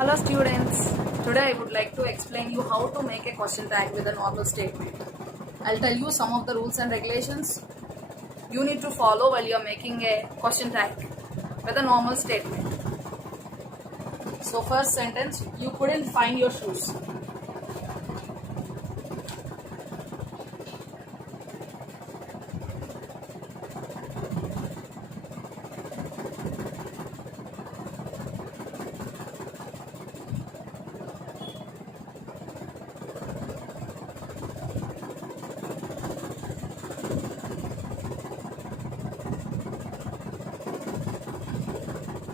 Hello students, today I would like to explain you how to make a question tag with a normal statement. I'll tell you some of the rules and regulations you need to follow while you are making a question tag with a normal statement. So first sentence, you couldn't find your shoes.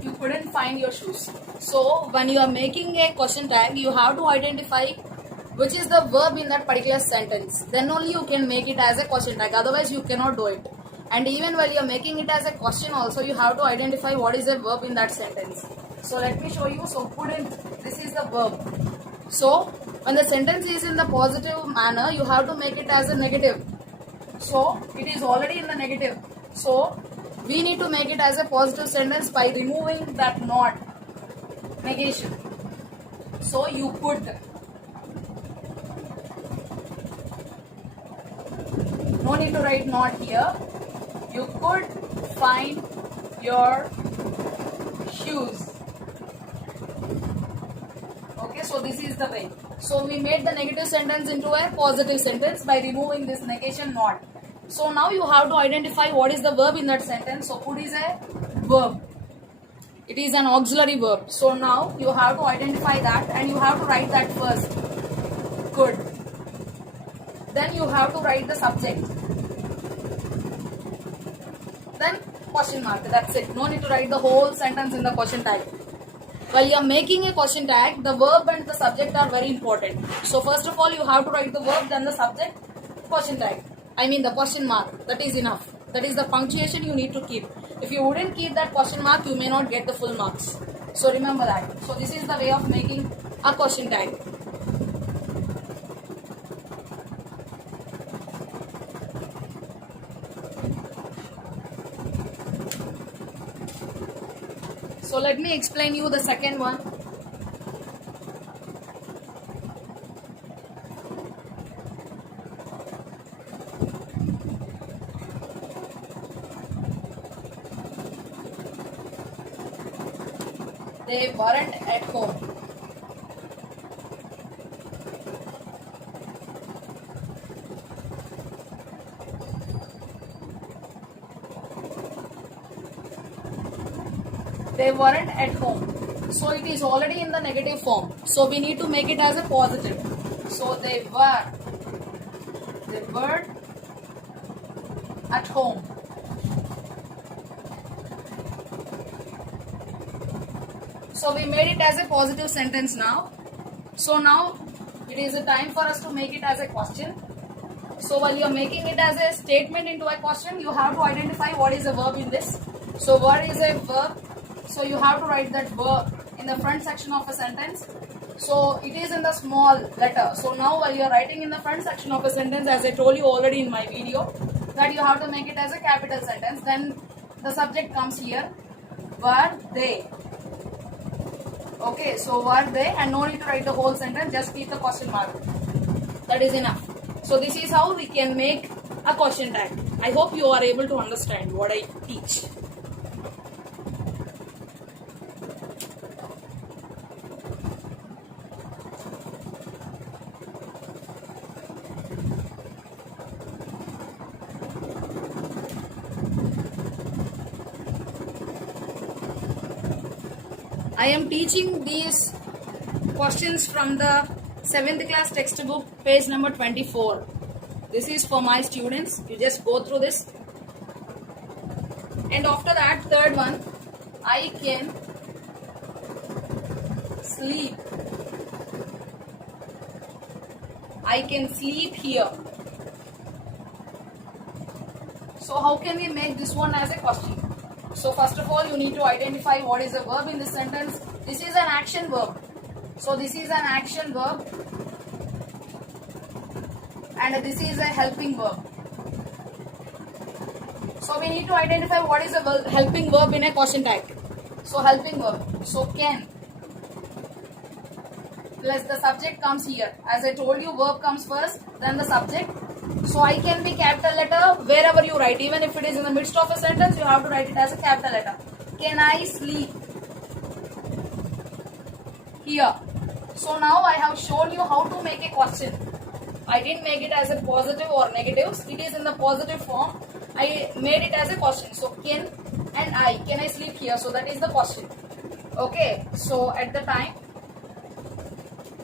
You couldn't find your shoes. So when you are making a question tag, you have to identify which is the verb in that particular sentence. Then only you can make it as a question tag. Otherwise you cannot do it. And even while you are making it as a question also, you have to identify what is the verb in that sentence. So let me show you. So couldn't, this is the verb. So when the sentence is in the positive manner, you have to make it as a negative. So it is already in the negative. So we need to make it as a positive sentence by removing that not, negation. So you could. No need to write not here. You could find your shoes. Okay, so this is the way. So we made the negative sentence into a positive sentence by removing this negation not. So now you have to identify what is the verb in that sentence. So could is a verb. It is an auxiliary verb. So now you have to identify that and you have to write that first. Could. Then you have to write the subject. Then question mark. That's it. No need to write the whole sentence in the question tag. While you are making a question tag, the verb and the subject are very important. So first of all, you have to write the verb, then the subject, question tag. I mean the question mark. That is enough. That is the punctuation you need to keep. If you wouldn't keep that question mark, you may not get the full marks. So remember that. So this is the way of making a question tag. So let me explain you the second one. They weren't at home. They weren't at home. So it is already in the negative form. So we need to make it as a positive. So they were at home. So we made it as a positive sentence now. So now it is a time for us to make it as a question. So while you are making it as a statement into a question, you have to identify what is a verb in this. So what is a verb? So you have to write that verb in the front section of a sentence. So it is in the small letter. So now while you are writing in the front section of a sentence, as I told you already in my video, that you have to make it as a capital sentence. Then the subject comes here. Were they? Okay, so were they, and no need to write the whole sentence, just keep the question mark. That is enough. So this is how we can make a question tag. I hope you are able to understand what I teach. I am teaching these questions from the 7th class textbook, page number 24. This is for my students. You just go through this. And after that, third one, I can sleep. I can sleep here. So how can we make this one as a question? So first of all, you need to identify what is the verb in this sentence. This is an action verb. So this is an action verb. And this is a helping verb. So we need to identify what is a helping verb in a question tag. So helping verb. So can. plus the subject comes here. As I told you, verb comes first, then the subject. So I can be capital letter wherever you write. Even if it is in the midst of a sentence, you have to write it as a capital letter. Can I sleep here? So now I have shown you how to make a question. I didn't make it as a positive or negatives. It is in the positive form. I made it as a question. So can I sleep here? So that is the question. Okay. So at the time,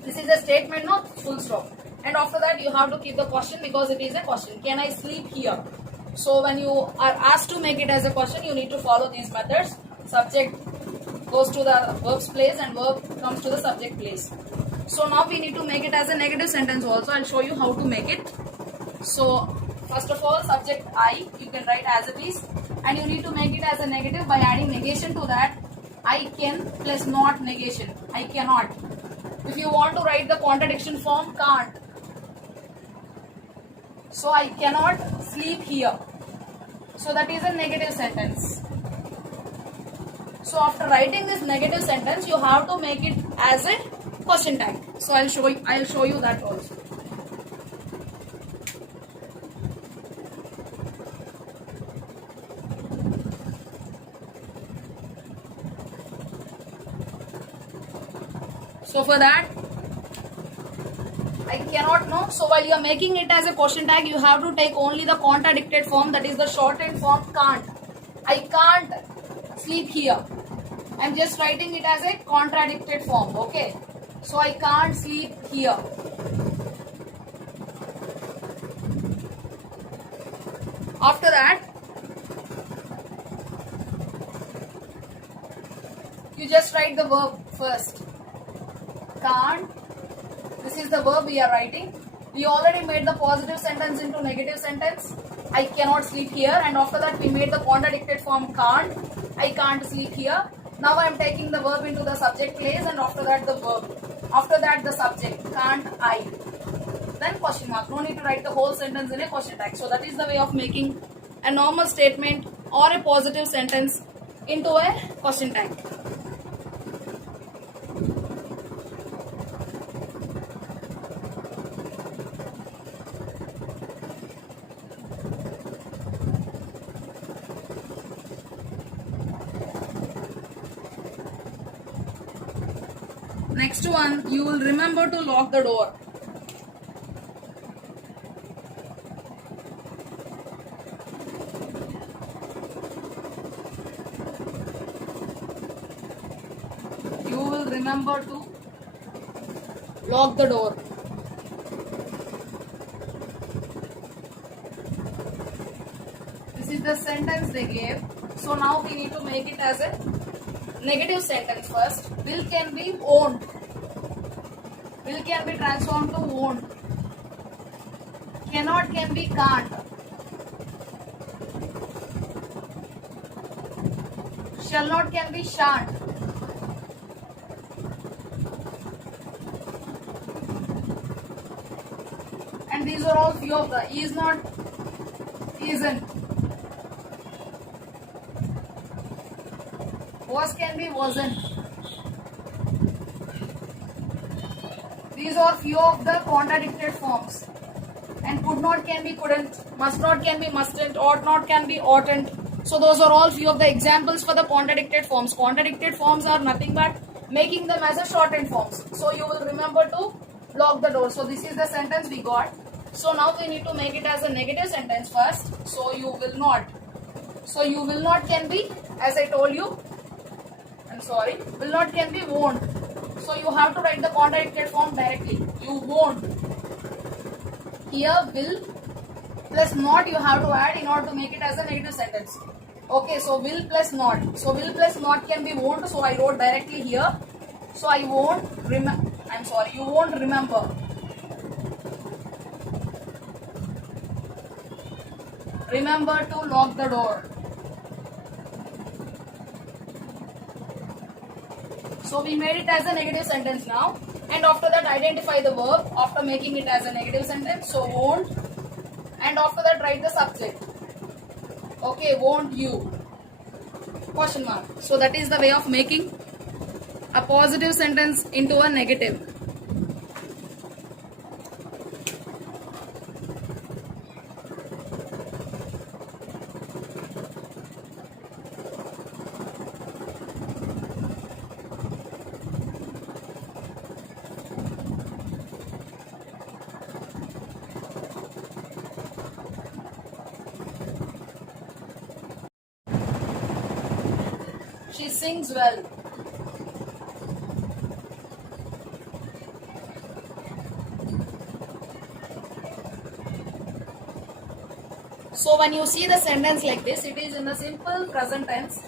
this is a statement, not full stop. And after that, you have to keep the question because it is a question. Can I sleep here? So when you are asked to make it as a question, you need to follow these methods. Subject goes to the verb's place and verb comes to the subject place. So now we need to make it as a negative sentence also. I'll show you how to make it. So first of all, subject I, you can write as it is. And you need to make it as a negative by adding negation to that. I can plus not negation. I cannot. If you want to write the contradiction form, can't. So I cannot sleep here. So that is a negative sentence. So after writing this negative sentence, you have to make it as a question tag. So I'll show you that also. So for that, I cannot know. So while you are making it as a question tag, you have to take only the contradicted form, that is the shortened form can't. I can't sleep here. I'm just writing it as a contradicted form. Okay. So I can't sleep here. After that, you just write the verb first. Can't. This is the verb we are writing. We already made the positive sentence into negative sentence. I cannot sleep here. And after that, we made the contradicted form can't. I can't sleep here. Now I am taking the verb into the subject place and after that the verb. After that the subject. Can't I? Then question mark. No need to write the whole sentence in a question tag. So that is the way of making a normal statement or a positive sentence into a question tag. Next one, you will remember to lock the door. You will remember to lock the door. This is the sentence they gave. So now we need to make it as a negative sentence first. Will can be won't. Will can be transformed to won't. Cannot can be can't. Shall not can be shan't. And these are all few of the is not, isn't. Was can be wasn't. These are few of the contradicted forms. And could not can be couldn't, must not can be mustn't, ought not can be oughtn't. So those are all few of the examples for the contradicted forms. Contradicted forms are nothing but making them as a shortened forms. So you will remember to lock the door. So this is the sentence we got. So now we need to make it as a negative sentence first. So you will not. So you will not can be, as I told you, I'm sorry, will not can be won't. So you have to write the contradicted form directly. You won't. Here will plus not you have to add in order to make it as a negative sentence. Okay, so will plus not. So will plus not can be won't. So I wrote directly here. So I won't remember. I'm sorry, you won't remember. Remember to lock the door. So we made it as a negative sentence now. And after that, identify the verb after making it as a negative sentence. So won't. And after that, write the subject. Okay, won't you? Question mark. So that is the way of making a positive sentence into a negative. sings well. So when you see the sentence like this, it is in the simple present tense.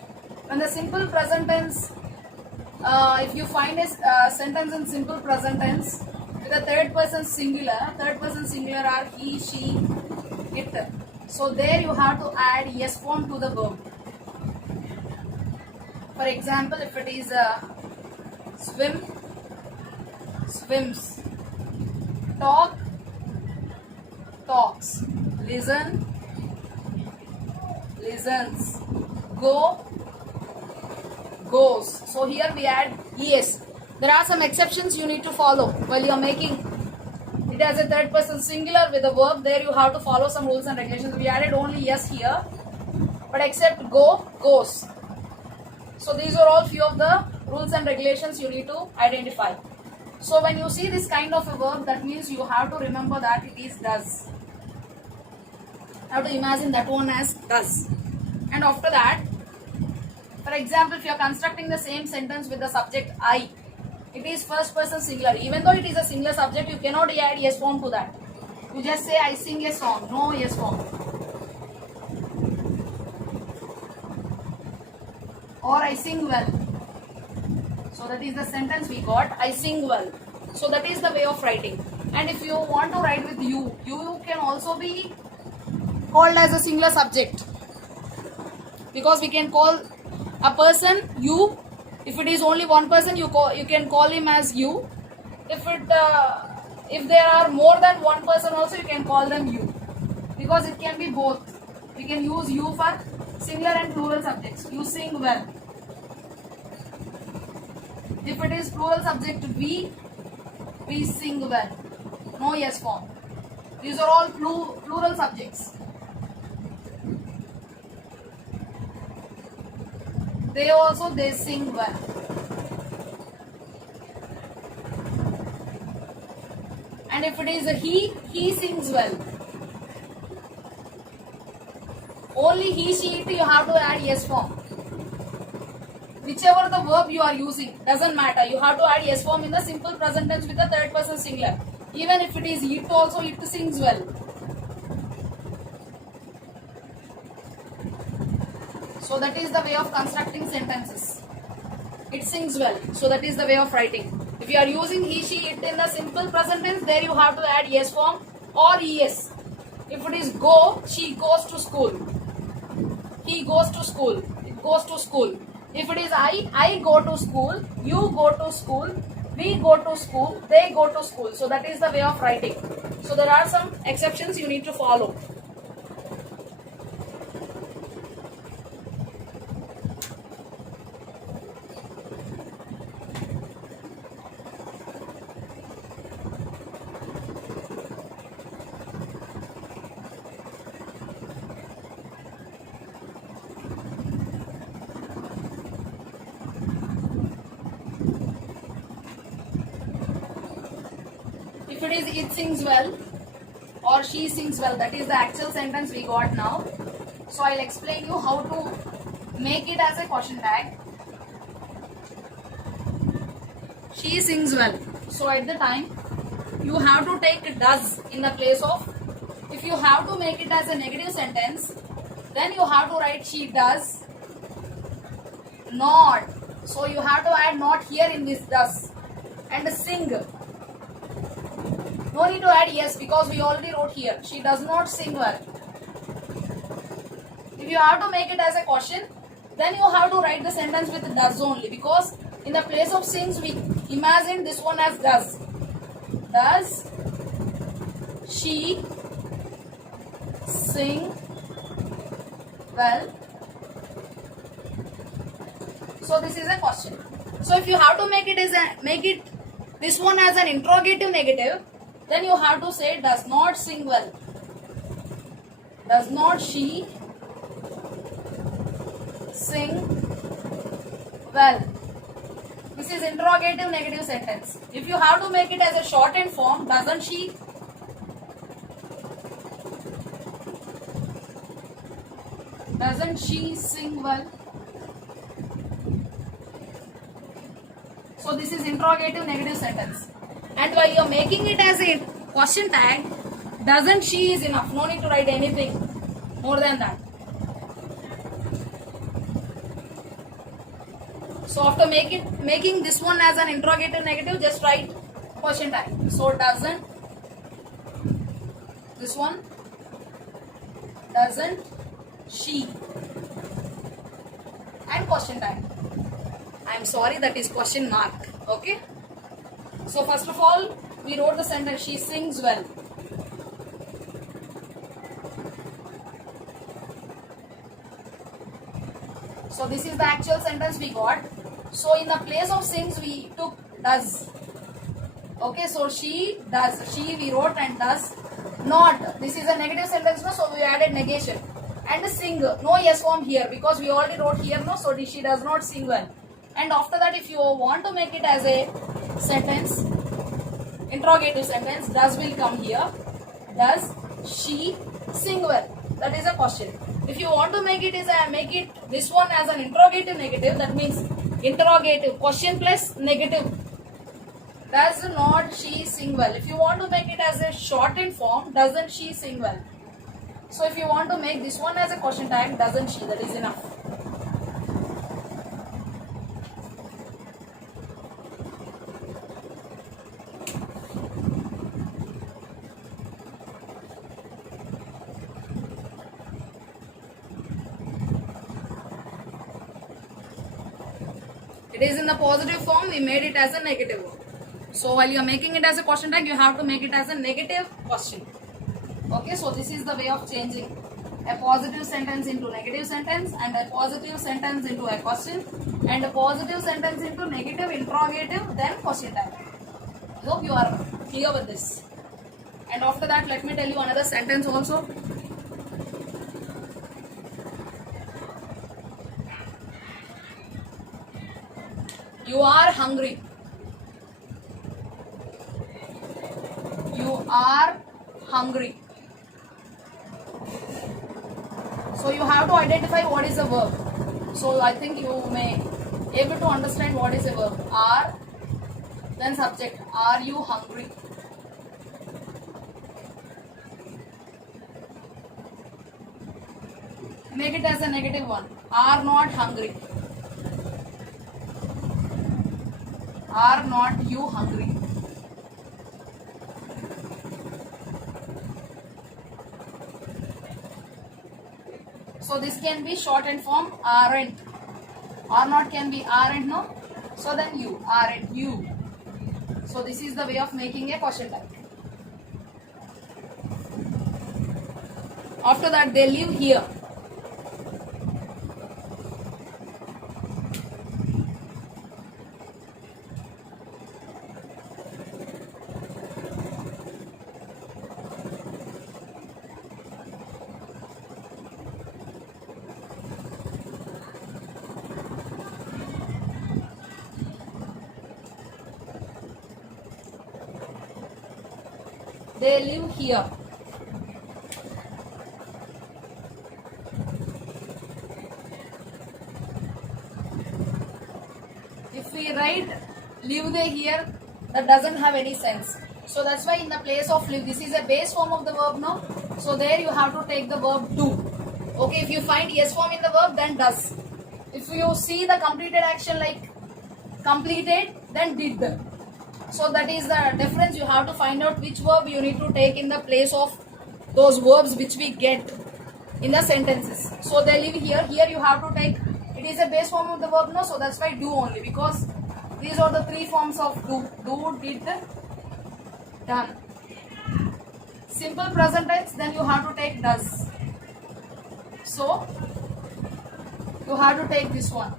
When the simple present tense, if you find a sentence in simple present tense with a third person singular are he, she, it. So there you have to add yes form to the verb. For example, if it is swim, swims, talk, talks, listen, listens, go, goes. So here we add es. There are some exceptions you need to follow while you are making it as a third person singular with a verb. There you have to follow some rules and regulations. We added only yes here, but except go, goes. So these are all few of the rules and regulations you need to identify. So when you see this kind of a verb, that means you have to remember that it is does. You have to imagine that one as does. And after that, for example, if you are constructing the same sentence with the subject I, it is first person singular. Even though it is a singular subject, you cannot add yes form to that. You just say I sing a song, no yes form. Or I sing well. So that is the sentence we got, I sing well. So that is the way of writing. And if you want to write with you can also be called as a singular subject. Because we can call a person you. If it is only one person, you can call him as you. If there are more than one person also, you can call them you. Because it can be both. We can use you for singular and plural subjects. You sing well. If it is plural subject we sing well. No yes form. These are all plural subjects. They sing well. And if it is a he sings well. Only he, she, it, you have to add yes form. Whichever the verb you are using, doesn't matter. You have to add yes form in the simple present tense with the third person singular. Even if it is it also, it sings well. So that is the way of constructing sentences. It sings well. So that is the way of writing. If you are using he, she, it in the simple present tense, there you have to add yes form or es. If it is go, she goes to school. He goes to school. It goes to school. If it is I go to school, you go to school, we go to school, they go to school. So that is the way of writing. So there are some exceptions you need to follow. If it is it sings well or she sings well, that is the actual sentence we got now. So I'll explain you how to make it as a question tag. She sings well. So at the time, you have to take does in the place of. If you have to make it as a negative sentence, then you have to write she does not. So you have to add not here in this does. And sing. No need to add yes because we already wrote here. She does not sing well. If you have to make it as a question, then you have to write the sentence with does only, because in the place of sings we imagine this one as does. Does she sing well? So this is a question. So if you have to make it this one as an interrogative negative, then you have to say does not sing well. Does not she sing well? This is interrogative negative sentence. If you have to make it as a shortened form, doesn't she? Doesn't she sing well? So this is interrogative negative sentence. And while you're making it as a question tag, doesn't she is enough. No need to write anything more than that. So after making this one as an interrogative negative, just write question tag. So doesn't, this one, doesn't she, and question tag. I am sorry, that is question mark. Okay. So first of all, we wrote the sentence, she sings well. So this is the actual sentence we got. So in the place of sings, we took does. Okay, so she does. She we wrote and does not. This is a negative sentence, no? So we added negation. And sing, no yes form here because we already wrote here, no? So she does not sing well. And after that, if you want to make it as a sentence, interrogative sentence, does will come here. Does she sing well? That is a question. If you want to make it this one as an interrogative negative, that means interrogative question plus negative. Does not she sing well? If you want to make it as a shortened form, doesn't she sing well? So if you want to make this one as a question tag, doesn't she, that is enough. It is in the positive form, we made it as a negative one. So while you are making it as a question tag, you have to make it as a negative question. Okay, so this is the way of changing a positive sentence into negative sentence, and a positive sentence into a question, and a positive sentence into negative interrogative, then question tag. I hope you are clear with this. And after that, let me tell you another sentence also. You are hungry. You are hungry. So you have to identify what is a verb. So I think you may able to understand what is a verb. Are, then subject. Are you hungry? Make it as a negative one. Are not hungry. Are not you hungry? So this can be shortened form aren't. Are not can be aren't, no? So then you, aren't you. So this is the way of making a question tag. After that, they live here. They live here. If we write live they here, that doesn't have any sense. So that's why in the place of live, this is a base form of the verb now. So there you have to take the verb do. Okay, if you find yes form in the verb, then does. If you see the completed action like completed, then did. So that is the difference. You have to find out which verb you need to take in the place of those verbs which we get in the sentences. So they live here. Here you have to take, it is a base form of the verb, no? So that's why do only, because these are the three forms of do. Do, did, done. Simple present tense, then you have to take does. So you have to take this one.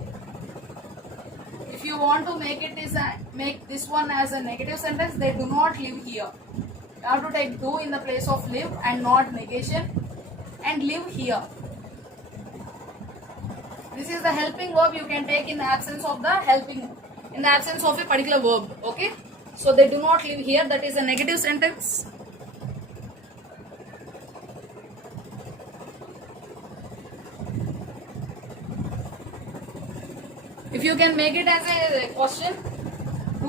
If you want to make this one as a negative sentence, they do not live here. You have to take do in the place of live and not negation, and live here. This is the helping verb you can take in the absence of the in the absence of a particular verb. Okay, so they do not live here, that is a negative sentence. If you can make it as a question,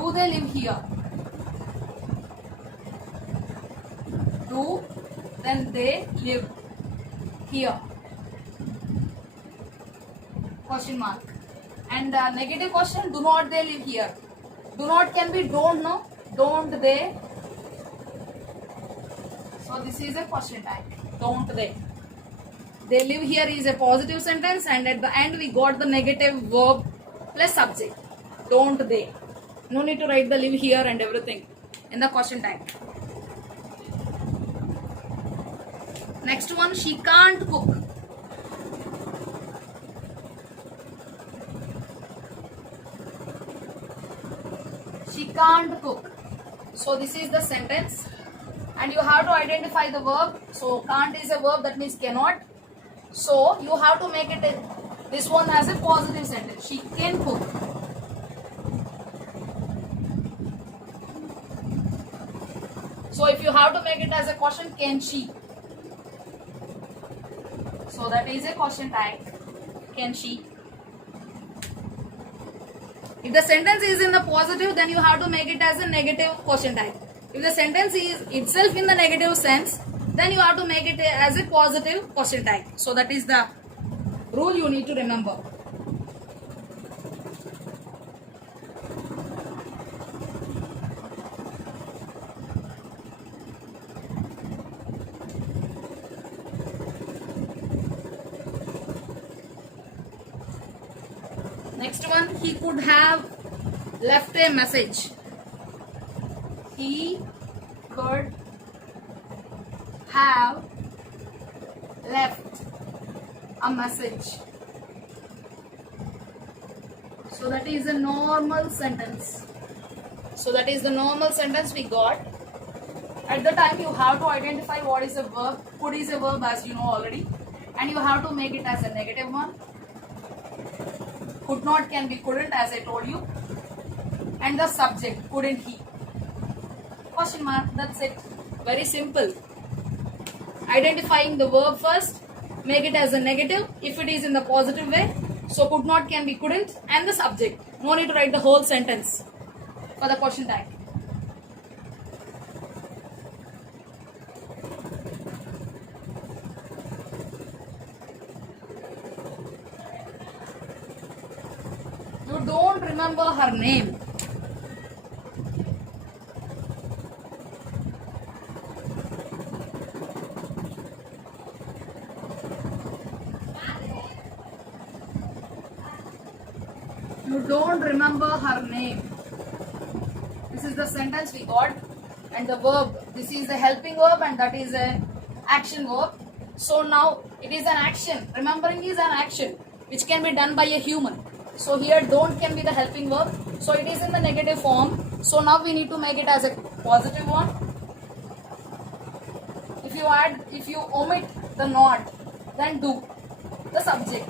Do they live here? Do, then they live here. Question mark. And negative question, do not they live here? Do not can be don't, no? Don't they? So this is a question tag. Don't they? They live here is a positive sentence, and at the end we got the negative verb plus subject. Don't they? No need to write the live here and everything in the question tag. Next one, she can't cook. She can't cook. So this is the sentence, and you have to identify the verb. So can't is a verb, that means cannot. So you have to make it this one as a positive sentence. She can cook. So if you have to make it as a question, can she? So that is a question tag. Can she? If the sentence is in the positive, then you have to make it as a negative question tag. If the sentence is itself in the negative sense, then you have to make it as a positive question tag. So that is the rule you need to remember. Next one, he could have left a message. He could have left a message. So that is a normal sentence. So that is the normal sentence we got. At the time you have to identify what is a verb. Could is a verb, as you know already. And you have to make it as a negative one. Could not can be couldn't, as I told you. And the subject, couldn't he. Question mark, that's it. Very simple. Identifying the verb first, make it as a negative if it is in the positive way. So could not can be couldn't, and the subject. No need to write the whole sentence for the question tag. You don't remember her name. You don't remember her name. This is the sentence we got, and the verb, this is a helping verb and that is a action verb. So now it is an action. Remembering is an action which can be done by a human. So here don't can be the helping verb. So it is in the negative form. So now we need to make it as a positive one. If you omit the not, then do. The subject.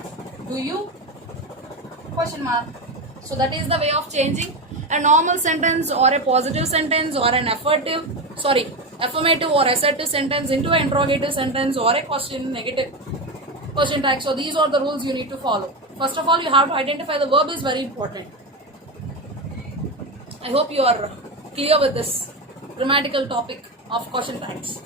Do you? Question mark. So that is the way of changing a normal sentence or a positive sentence or an affirmative or assertive sentence into an interrogative sentence or a negative question tag. So these are the rules you need to follow. First of all, you have to identify the verb is very important. I hope you are clear with this grammatical topic of question tags.